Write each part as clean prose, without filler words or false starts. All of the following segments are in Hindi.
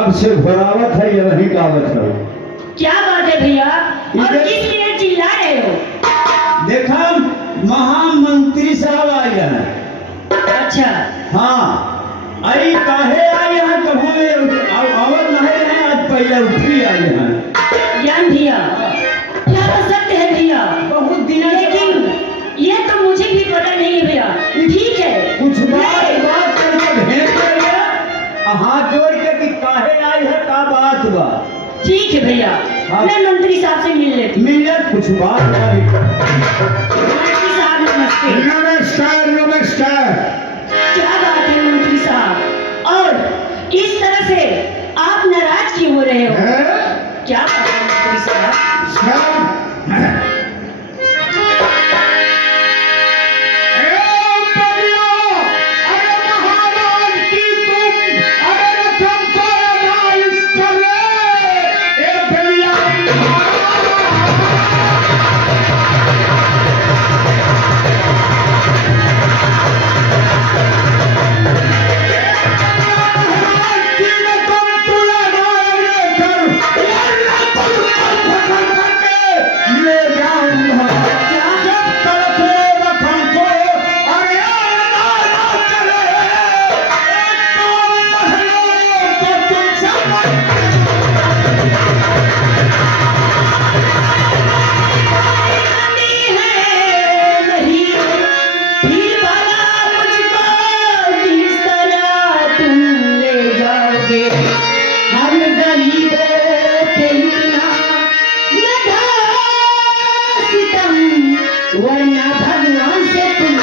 कब से घोरावत है ये वही गावत है। क्या बात है भैया, और किस लिए चिल्ला रहे हो? देखा महामंत्री साहब आए हैं। अच्छा हाँ, आई काहे आए हैं, कभी आवत नहीं है, आज पहले उठी आए हैं। ज्ञान भैया, क्या तो सत्य है भैया, बहुत दिन लेकिन ये तो मुझे भी पता नहीं है भैया। ठीक है, कुछ बात करके भेज रहे हाथ जोड़ के कि काहे आई है, का बात बा। ठीक है भैया, हाँ। मैं मंत्री साहब से मिल लेती हूँ। मिलत कुछ बात नहीं। मंत्री साहब नमस्ते। नमस्कार नमस्कार। क्या बात है मंत्री साहब, और इस तरह से आप नाराज क्यों हो रहे हो? क्या बात है मंत्री साहब? वरना भगवान से तुम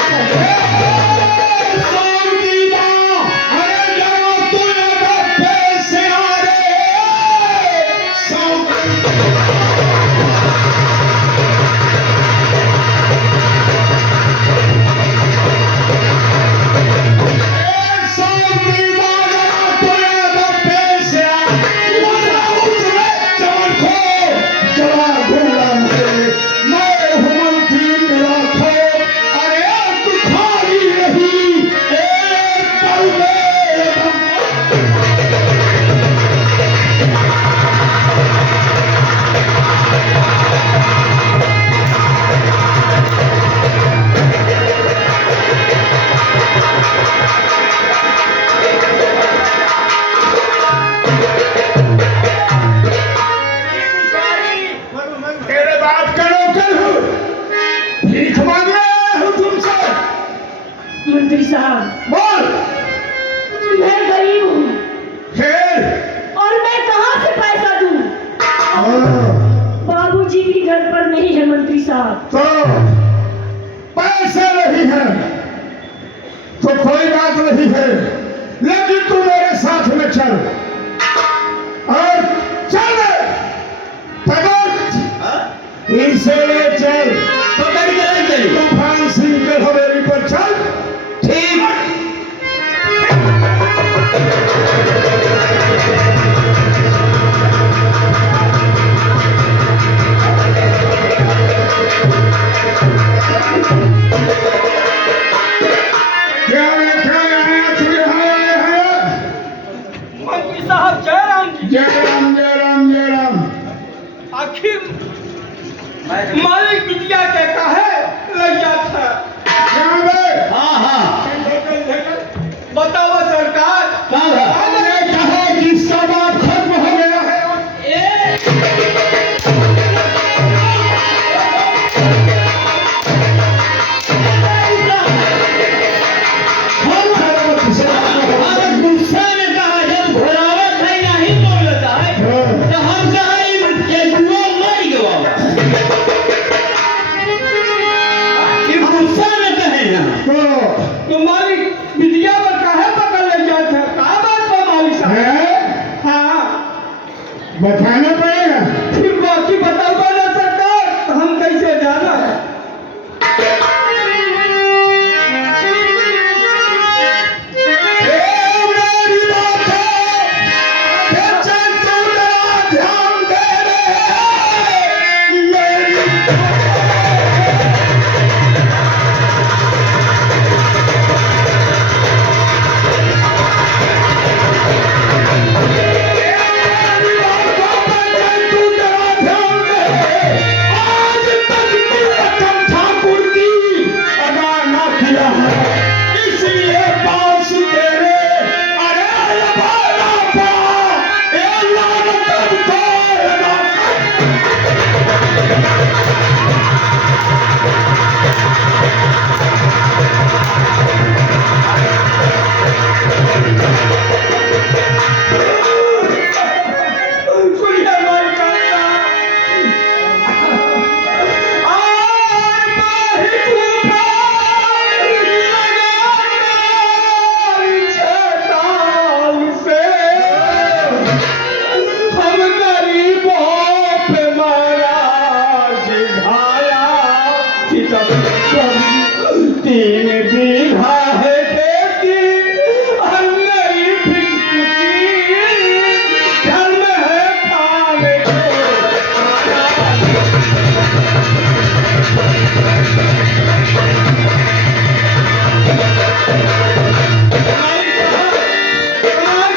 मंत्री साहब बोल। मैं गरीब हूँ फिर और मैं कहाँ से पैसा दूँ? बाबूजी भी घर पर नहीं है मंत्री साहब। तो पैसे नहीं है तो कोई बात नहीं है, लेकिन तू मेरे साथ में चल और चल इसे ले चल, पकड़ के चल, तूफान सिंह के हवेली पर चल। ठीक क्या लिखा है तुझे? मंत्री साहब जय राम जी। जय राम जय राम जय राम। आखिर मालिक बिटिया के कहे लैया था। हाँ हाँ बताओ सरकार, हमने कहा कि सब आप खत्म हो गया है। गुस्सा में कहा जब घोरावत है नहीं बोलता है तो हम कहा मर गया। गुस्सा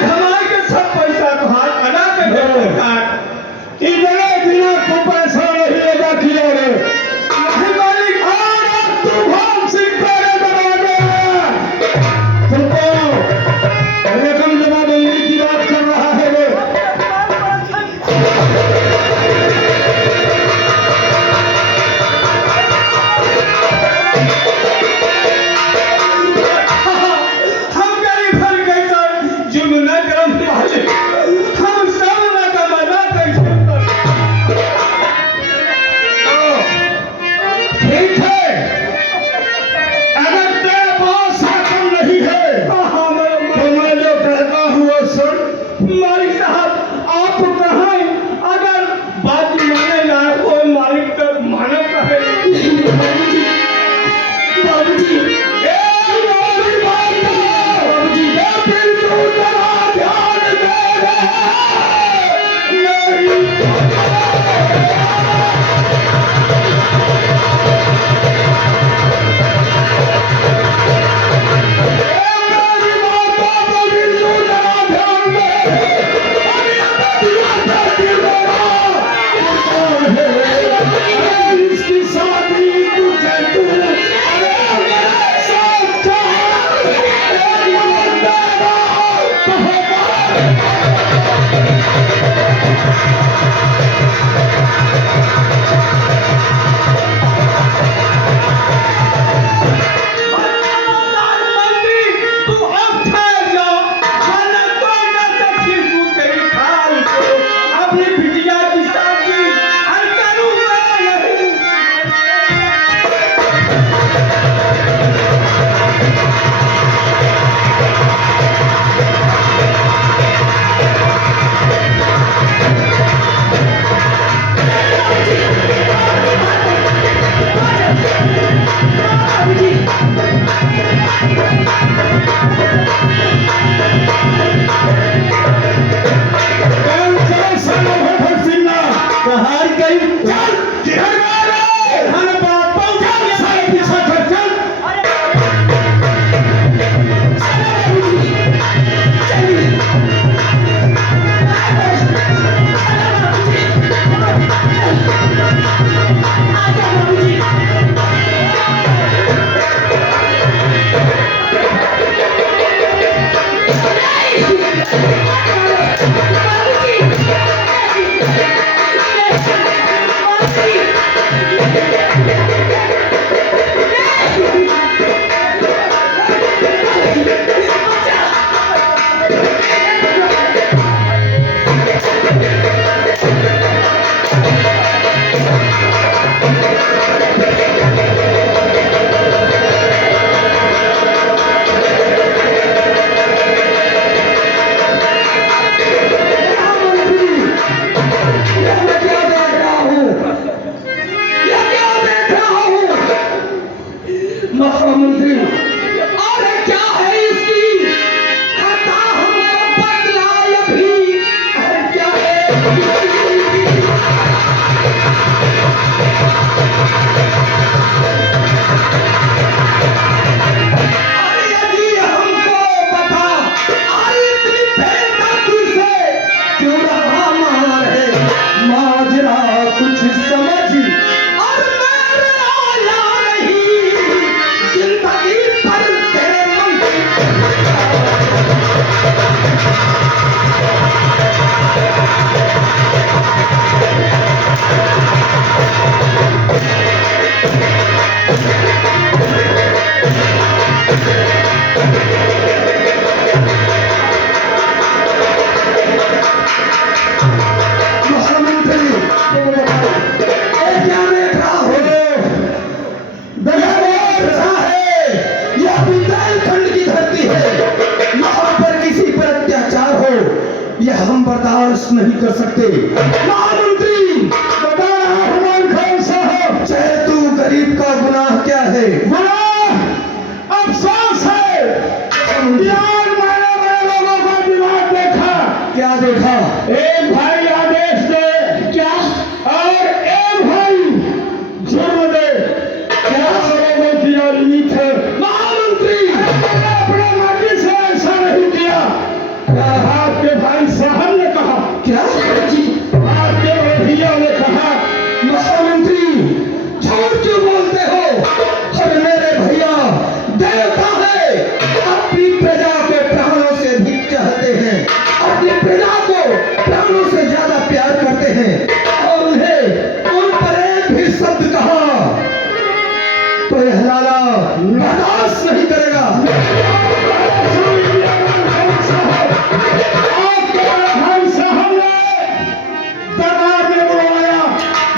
हमारे के सब पैसा तो हाथ अदा कर दे सरकार। इतने दिनों को पैसा नहीं अदा किया रे। नहीं मालिक। और अब तू भोग सिंह तेरे दरवाजे तुमको रकम जमाबंदी की बात कर रहा है वे। हम गरीब हर कैसा जुर्म न करम मालिक। हम सब ना का मना कैसे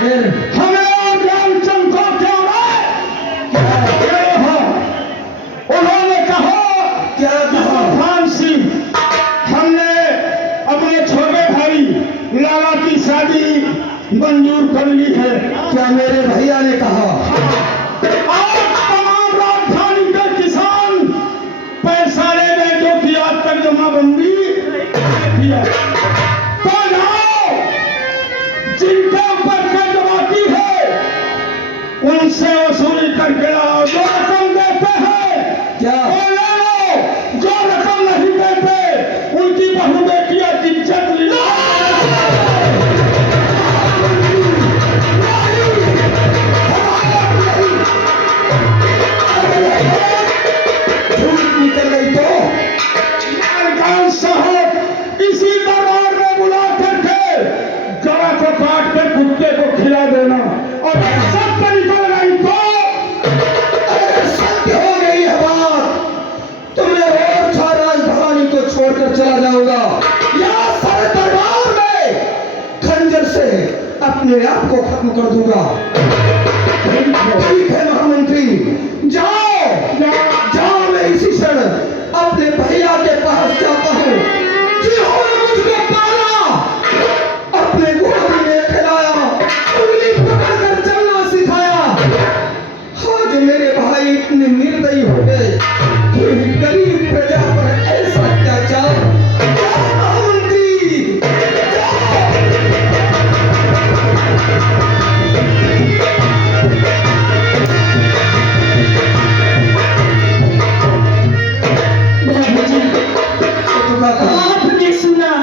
फिर हमें ज्ञानचंद को क्या हो उन्होंने कहा क्या कहा? भान सिंह हमने अपने छोटे भाई लाला की शादी मंजूर कर ली है। क्या मेरे भैया ने कहा? और तमाम राजधानी के किसान पैसा ले गए जो कि आज तक जमाबंदी नहीं है। तो जाओ जिनके ऊपर कर्ज बाकी है उनसे वसूली करके लाओ। जो रकम देते हैं क्या? वो ले लो, जो रकम नहीं देते उनकी बहू बेटियां की इज्जत ले लो। झूठ निकल गई तो लालकान साहब इसी दरबार में बुला करके जरा को काट कर कुत्ते को खिला देना और अगर सत्य निकल गई तो अगर सत्य हो गई है बात तो मैं और था राजधानी को छोड़कर चला जाऊंगा या सारे दरबार में खंजर से अपने आप को खत्म कर दूंगा। ठीक है महामंत्री, जाओ जाओ, मैं इसी क्षण अपने भैया के पास जाता हूँ जिन्होंने मुझको पाला, अपने गोदी में खिलाया, उंगली पकड़कर चलना सिखाया। आज मेरे भाई इतने निर्दयी हो गए कि गरीब प्रजा पर ऐसा अत्याचार। जाओ महामंत्री, जाओ। बाबूजी, आपने सुना?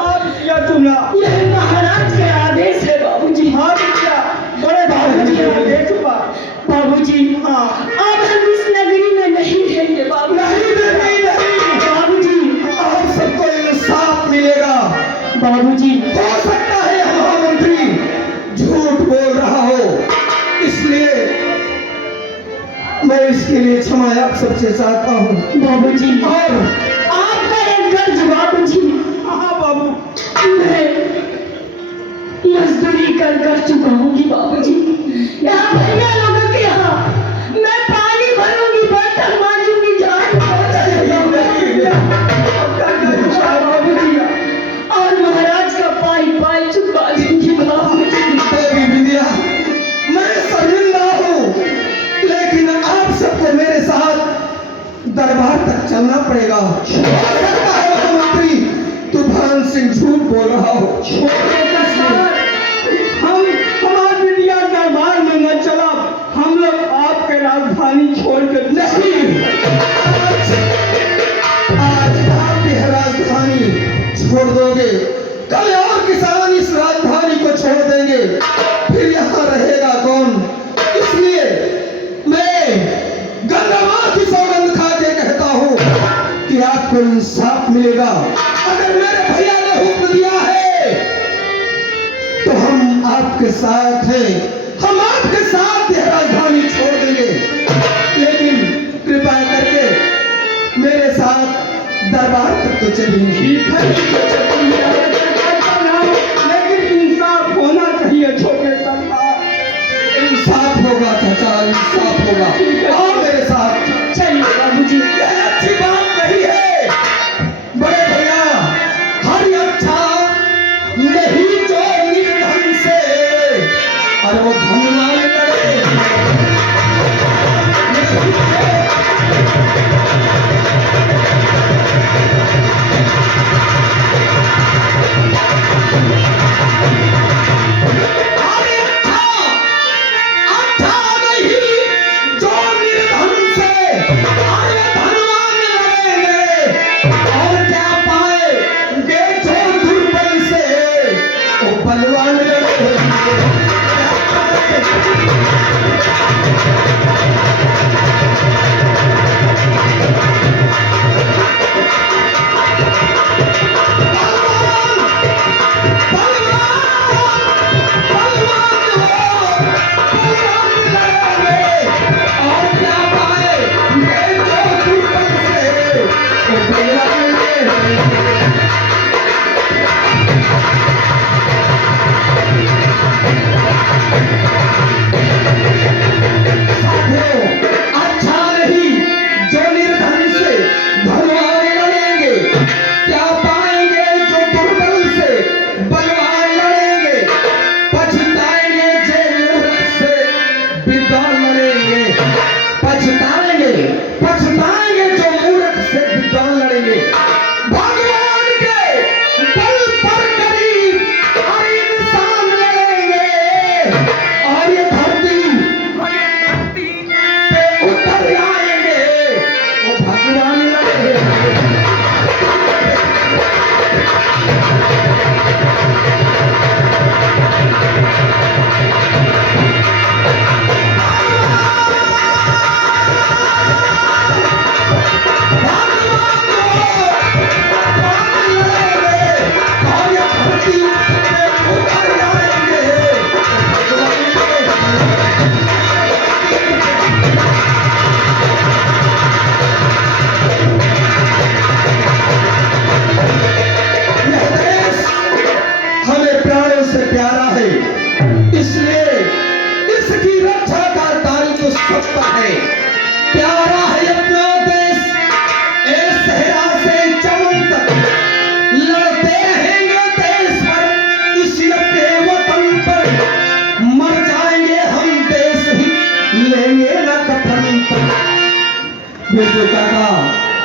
आप क्या सुना? यह महाराज के आदेश है बाबूजी। हाँ क्या? बड़े बाबूजी, आदेश हुआ। बाबूजी, हाँ। अब हम इस नगरी में नहीं रहेंगे बाबूजी। नहीं बाबूजी, आप सबको इंसाफ मिलेगा। बाबूजी, हो सकता है महामंत्री झूठ बोल रहा हो, इसलिए मैं इसके लिए क्षमा आप सबसे चाहता हूँ। बाबूजी, और आपका एक कर्ज बाबूजी, हाँ बाबू, मैं मजदूरी कर चुका हूँगी बाबूजी। यहाँ भैया लोगों के यहाँ मैं पानी भरूंगी, बर्तन मांजूंगी, झाड़ू पोछा बाबूजी, और महाराज का पाई चुका दूंगी बाबूजी। देवी विद्या, मैं शर्मिंदा हूँ, लेकिन आप सबको मेरे साथ दरबार तक चलना पड़ेगा। हो सकता है महामंत्री तूफान सिंह झूठ बोल रहा हो। हम हमारी विद्या दरबार में न चला, हम लोग आपके राजधानी छोड़कर नहीं। आज आप यह राजधानी छोड़ दोगे, कल और किसान इस राजधानी को छोड़ देंगे, फिर यहाँ रहेगा कौन? इसलिए मैं गंगामाँ की सौगंध खा के कहता हूँ कि आपको इंसाफ मिलेगा। अगर मेरे भैया ने हुक्म दिया है तो हम आपके साथ हैं, हम आपके साथ यह राजधानी छोड़ देंगे, लेकिन कृपा करके मेरे साथ दरबार तक तो चलिए। लेकिन इंसाफ होना चाहिए छोटे सरकार। इंसाफ होगा चाचा, इंसाफ होगा। आओ मेरे साथ। चलिए बाबूजी। यह अच्छी बात नहीं है बड़े भैया, हर अच्छा नहीं जो निर्धन से, और वो धनवान करे। अरे अच्छा नहीं जो निर्धन से, अरे धनवान लड़ेंगे, और क्या पाएंगे जो दुर्बल से, वो बलवान लड़ेंगे। रक्षा का दायित्व तो सब पर है। प्यारा है अपना देश, ए सहरा से चमन तक लड़ते रहेंगे देश पर, इसी अपने वतन पर मर जाएंगे हम, देश ही लेंगे न कफन तक। बेटो काका,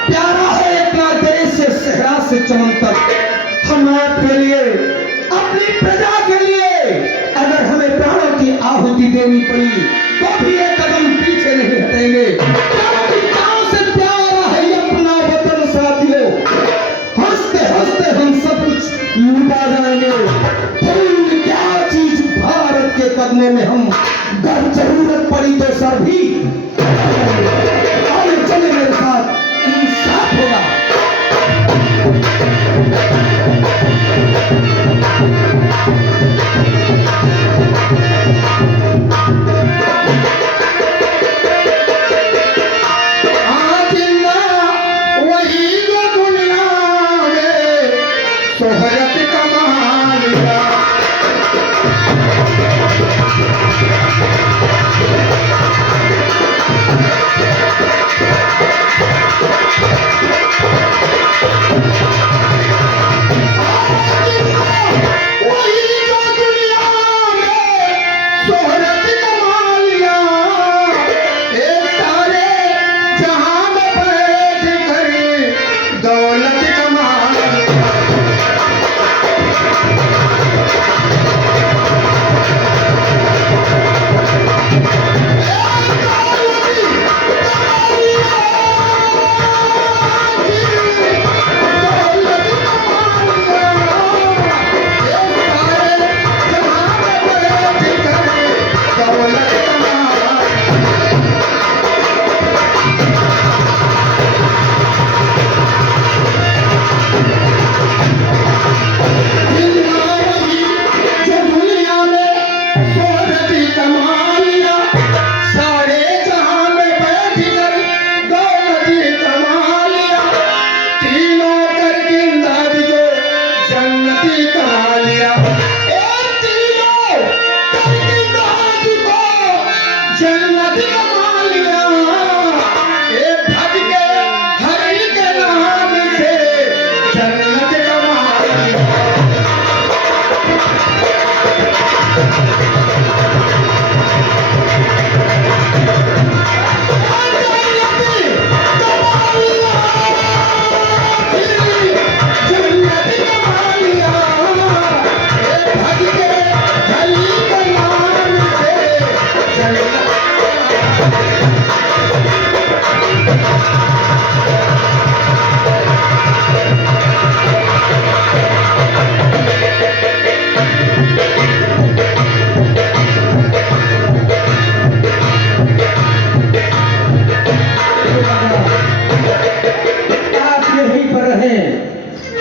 प्यारा है अपना देश से सहरा से चमन तक। हम आपके लिए, अपनी प्रजा के लिए अगर हमें प्राणों की आहुति देनी पड़ी तो भी एक कदम पीछे नहीं हटेंगे। गांव से प्यारा है अपना वतन साथियों, हंसते हंसते हम सब कुछ लुटा जाएंगे। भूल क्या चीज भारत के कदमों में हम, अगर जरूरत पड़ी तो सर भी आइए चले मेरे साथ, इंसाफ होगा। आज ना वही जो दुनिया में शोहरत कमा लिया,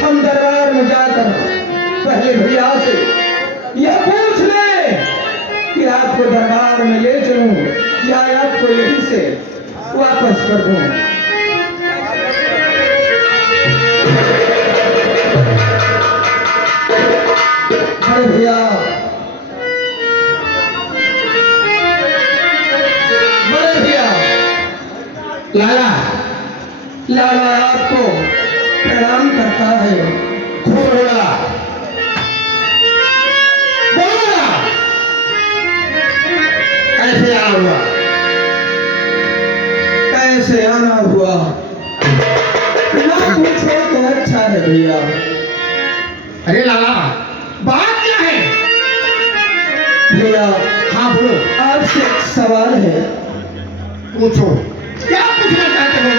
हम दरबार में जाकर पहले भैया से यह पूछ ले कि आपको दरबार में ले चलूं या आपको यहीं से वापस कर दूं। अरे भैया, बड़े भैया, लाला लाला आपको प्रणाम करता है। बोला बोला कैसे आना हुआ, कैसे आना हुआ ना पूछो तो अच्छा है भैया। अरे लाला, बात क्या है? भैया हाँ बोलो। आपसे एक सवाल है। पूछो, क्या पूछना चाहते हो?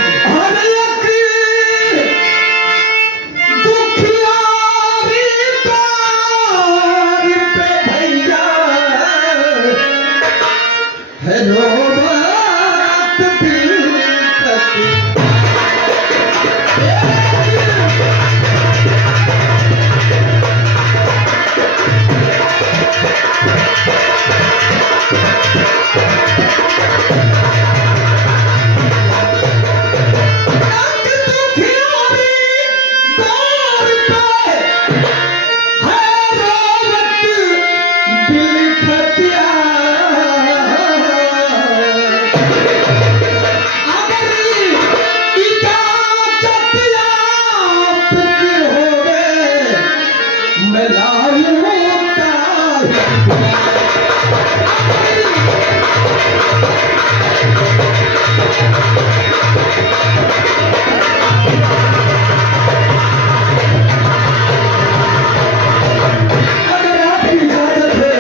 अगर आपकी इजाजत हो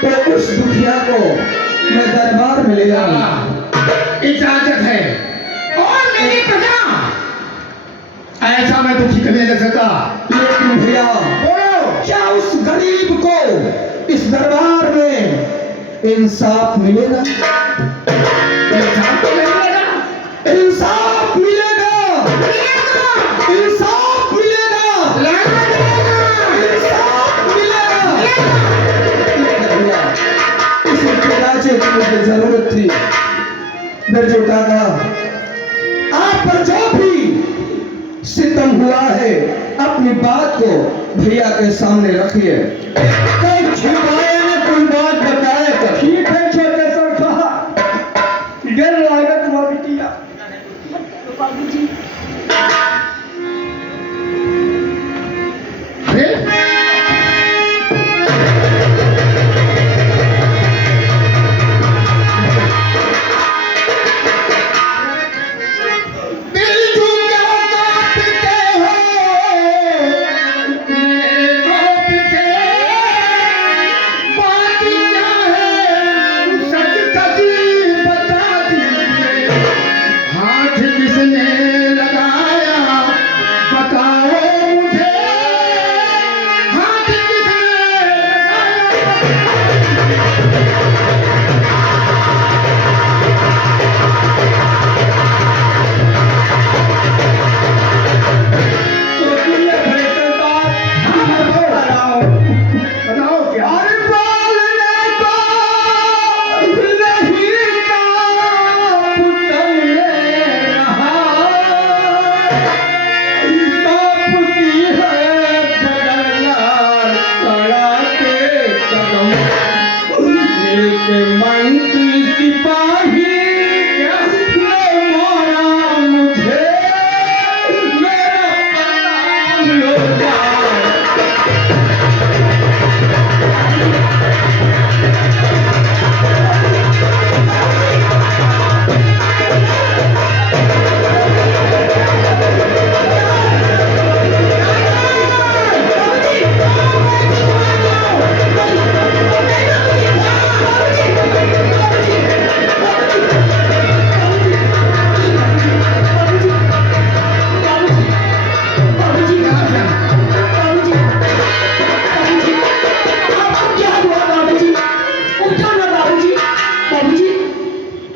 तो उस दुखिया को मैं दरबार में ले जाऊंगा। इजाजत है और मेरी प्रजा, ऐसा मैं दुखी करने दे सकता। लेकिन भैया बोलो, क्या उस गरीब को इस दरबार में इंसाफ मिलेगा? इंसान तो नहीं मिलेगा। इंसाफ मिलेगा, इंसाफ मिलेगा, इंसाफ मिलेगा। भैया इस राजे की मुझे जरूरत थी। बिरजू काका, आप पर जो भी सितम हुआ है अपनी बात को भैया के सामने रखिए। कोई छुपाया ने कोई बात बताया कर। ठीक है छोटे सर कहा, डर लागत मर किया। बाबूजी अरे बिरजू क्या काटते हो, मेरे कोप से बात क्या है, सच सच बता दीजिए। हाथ किसने लगाया बताओ मुझे, हाथ किसने बताओ क्या? अरे बोलने को नहीं का पुतल ने रहा, कांपती है बदलना कड़ा के कदम, मिलके मंत्री सिपाही ने मारा मुझे, मेरा प्राण लो जाए।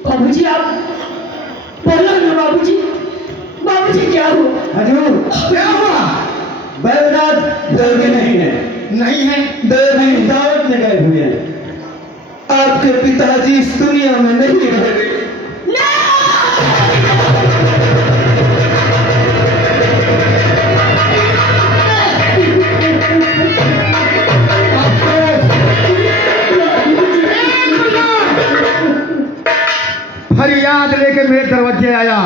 बाबूजी आप बोलो ना बाबूजी, बाबूजी क्या हुआ? हजूर क्या हुआ? बैलदाद देवी नहीं है, नहीं है। देवी दावत में गए हुए हैं। आपके पिताजी इस दुनिया में नहीं रहे। फरियाद लेके मेरे दरवाजे आया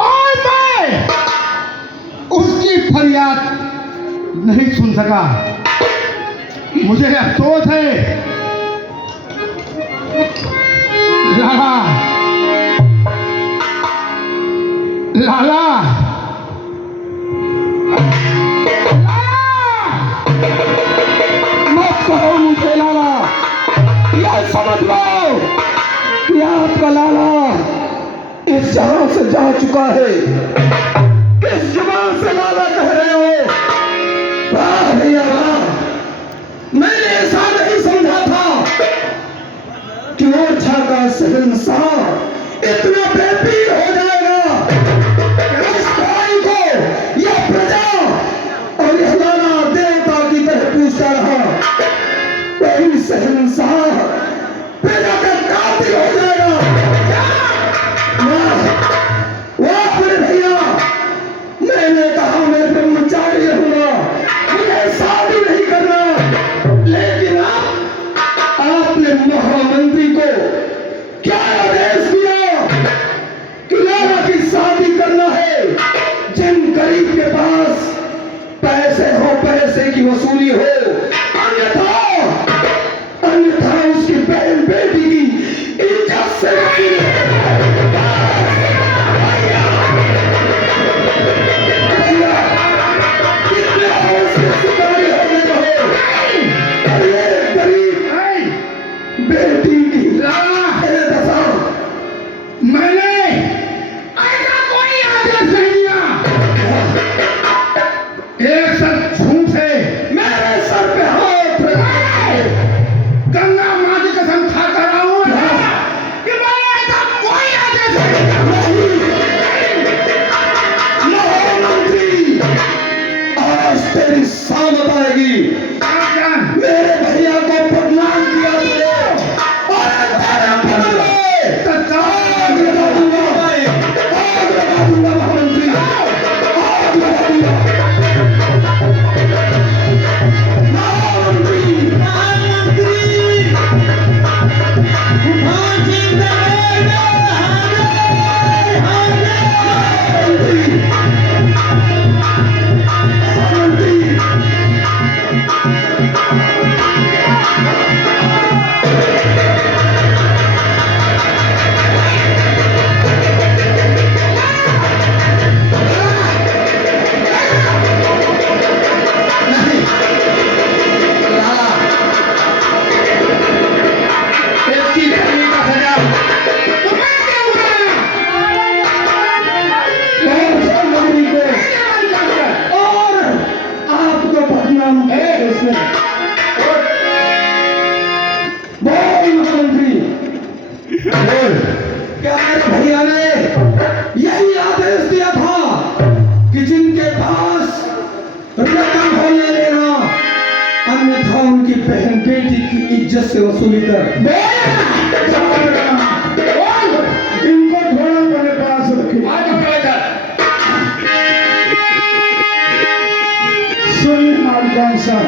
और मैं उसकी फरियाद नहीं सुन सका। मुझे अफसोस है। लाला, लाला, मत कहो मुझे लाला, यह समझ लो कि आपका लाला इस जहां से जा चुका है। किस जुबान से लाला कह रहे हो? वाह भैया वाह, मैंने ऐसा नहीं समझा था कि ओरछा का शहंशाह इतना बेपीर हो जाएगा। इस भाई को यह प्रजा और यह लाला देवता की तरह पूछता रहा, वही शहंशाह प्रजा का कातिल हो जाएगा। वाह वाह मेरे भैया, मैंने कहा मैं ब्रह्मचारी रहूंगा, मुझे शादी नहीं करना, लेकिन आपने महामंत्री को क्या आदेश दिया कि लाला की शादी करना है? जिन गरीब के पास पैसे हो, पैसे की वसूली हो, अन्यथा अन्यथा उसकी से भैया, कितने हौसले शिकारी हो गए हो। अरे गरीब बेटी की अरे दशा। मैंने ऐसा कोई आदेश नहीं दिया। एक सच झूठ है। मेरे सर पे हाथ रखे। गंगा माँ की कसम खाता रहा हूँ कि मैंने ऐसा कोई आदेश नहीं दिया। महामंत्री, आज तेरी शामत आएगी। मेरे भैया को बदनाम किया तुमने और तेरे बदले आग लगा दूंगा। आग लगा दूंगा महामंत्री, आग लगा दूंगा। क्या मेरे भैया ने यही आदेश दिया था कि जिनके पास रकम हो ले लेना, अन्यथा उनकी बहन बेटी की इज्जत से वसूली कर। इनको थोड़ा मेरे पास रखिए। सुनिए मालिकान साहब,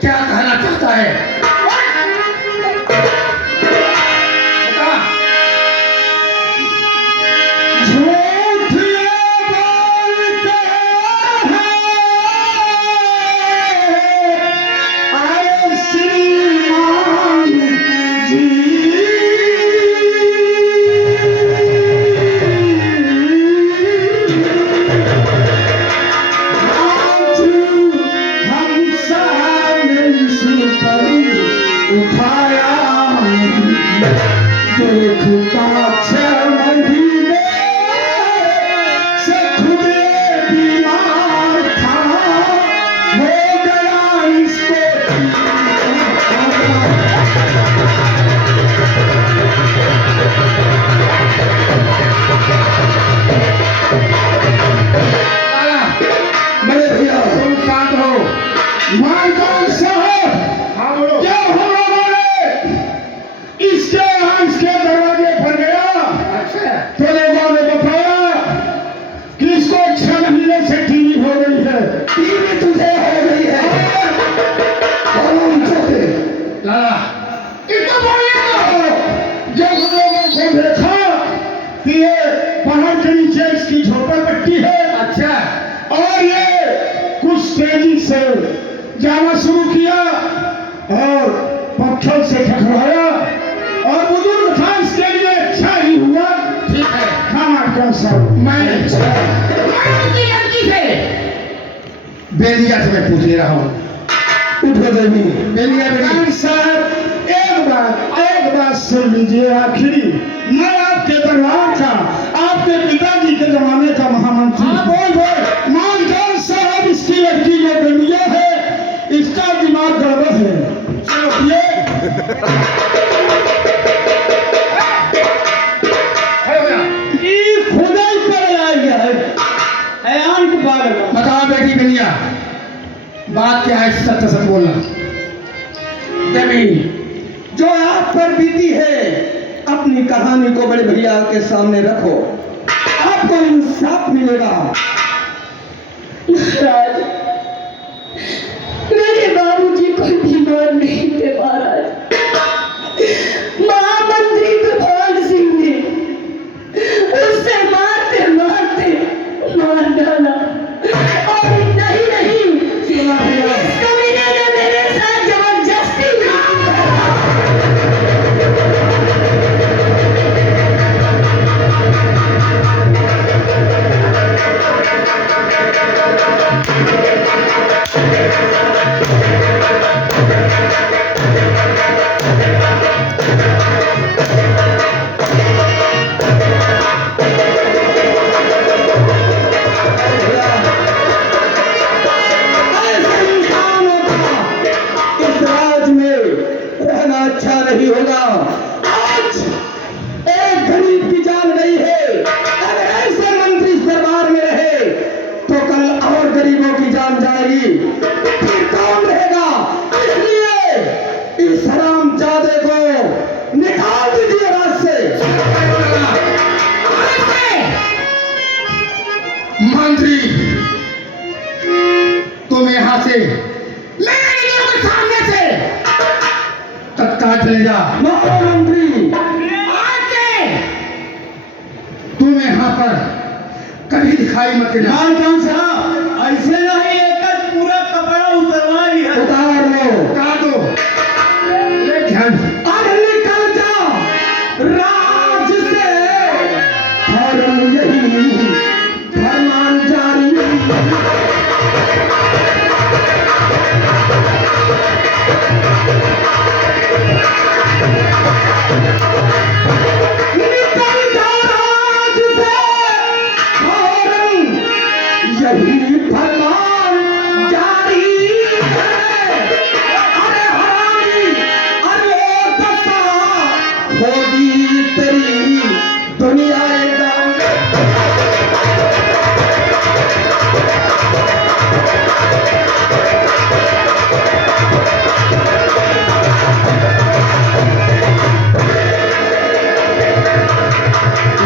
क्या कहना चाहता है? झूठ बोलते हैं आए श्रीमान जी। उठाया देखता 6 महीने से खुद बीमार था, हो गया इसको। मेरे भैया तुम शांत हो। मालकान साहब, हाँ बोलो। क्या हम लोगों ने इसके दरवाजे पर गया। अच्छा। तो लोगों ने बताया कि इसको 6 महीने से टीवी हो गई है। टीवी तुझे हो गई है। लाला, इसको बोलिए तो। जब हम लोगों को देखा कि ये पहाड़ के नीचे इसकी झोपड़पट्टी है। अच्छा। और ये कुछ तेजी से जाना शुरू किया और पत्थर से टकराया और बुजुर्ग था, इसके लिए अच्छा ही हुआ। ठीक है। खाना कैसा मैं लड़की से बेलिया से मैं पूछ ले रहा हूँ। उठो देवी। बेलिया बेटी साहब, एक बात सुन लीजिए। आखिरी मैं आपके दरबार का, आपके पिताजी के जमाने का महामंत्री। बोल मानकान साहब, इसकी लड़की जो बेलिया है, इसका दिमाग गड़बड़ है। चलो ये खुदा ही पर आ गया है। ऐन को पागल बताओ बेटी बेलिया, बात क्या है? सत्य सच बोलना। देवी, जो आप पर बीती है अपनी कहानी को बड़े भैया के सामने रखो, आपको इंसाफ मिलेगा। महाराज, यहाँ से मेरे निगरों के सामने से तत्काल चले जा। महामंत्री, आज से तुम यहाँ पर कभी दिखाई मत देना। कौन साहब, ऐसे नहीं एक पूरा कपड़ा उतरवा लिया। उतार लो, उतार दो। ले ध्यान। अरे निकल जा राज से, फौरन यही फरमान जारी। निकल जा राज से, फौरन यही फरमान जारी है। अरे हरामी, अरे दशा होगी तेरी दुनिया एकदम।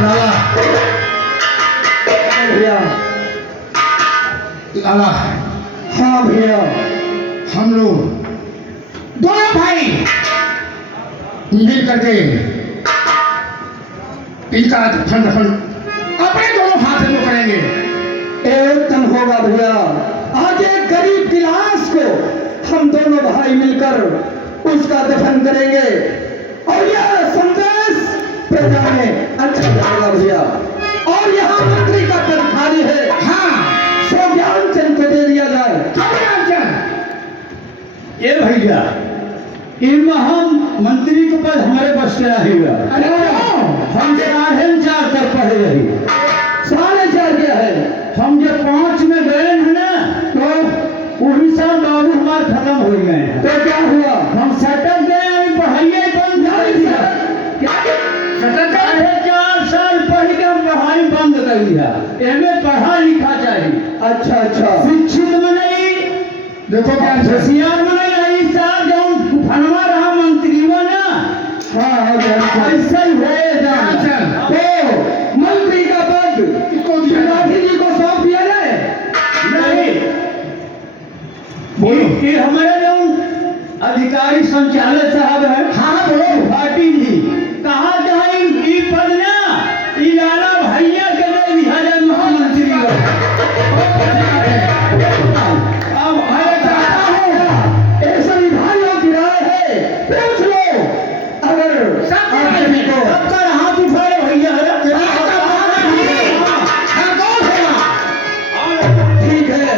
लाला, भैया, लाला, हाँ भैया, हम लोग दोनों भाई मिल करके इनका दफन अपने दोनों हाथ में करेंगे। एकदम होगा भैया। आज एक गरीब की लाश को हम दोनों भाई मिलकर उसका दफन करेंगे और यह संदेश प्रजा में अच्छा जाएगा भैया। और यहाँ मंत्री का पद खाली है, हाँ, सो ज्ञानचंद को दे दिया जाए। क्यों ज्ञानचंद? ये भैया, इनमें हम मंत्री के पद हमारे बस के रहेगा। अरे क्यों? हम 4.5 तक पढ़े रही। 4.5 क्या है? हम जब 5 में गए हैं ना, तो वही सब बाबू हमारे खत्म हो गए हैं। तो क्या हुआ? हम सटक गए, अभी पढ़ाई बंद कर दिया। सतत 4.5 साल पढ़ के हम पढ़ाई बंद कर दिया। एमे पढ़ा लिखा चाहिए। अच्छा अच्छा, शिक्षित में नहीं, देखो क्या होशियार में नहीं रही साहब। जब फनवा रहा मंत्री बना, हाँ ऐसा ही होएगा। तो मंत्री का पद त्रिपाठी जी को सौंप दिया जाए। नहीं, बोलो। ये हमारे जो अधिकारी संचालक साहब है, हाँ बोलो। त्रिपाठी जी, कहा जाए ई पद ना ई लाला भैया के दे दिया जाए महामंत्री को। अब मैं चाहता हूँ एक सभी भाइयों की राय है, पूछ लो। अगर सबका हाथ उठाए भैया ठीक है।